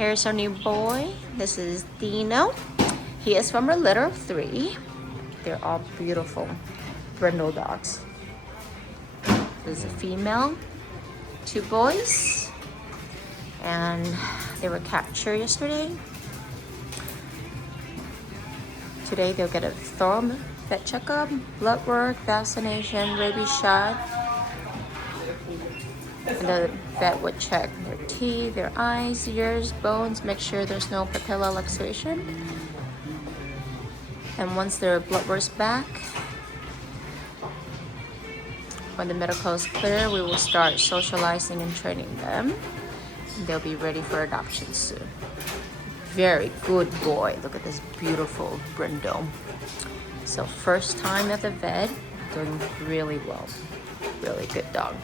Here's our new boy. This is Dino. He is from a litter of 3. They're all beautiful brindle dogs. This is a female, 2 boys, and they were captured yesterday. Today they'll get a thorough vet checkup, blood work, vaccination, rabies shot. And the vet would check their teeth, their eyes, ears, bones, make sure there's no patella luxation. And once their blood work's back, when the medical is clear, we will start socializing and training them. They'll be ready for adoption soon. Very good boy. Look at this beautiful brindle. So first time at the vet, doing really well. Really good dog.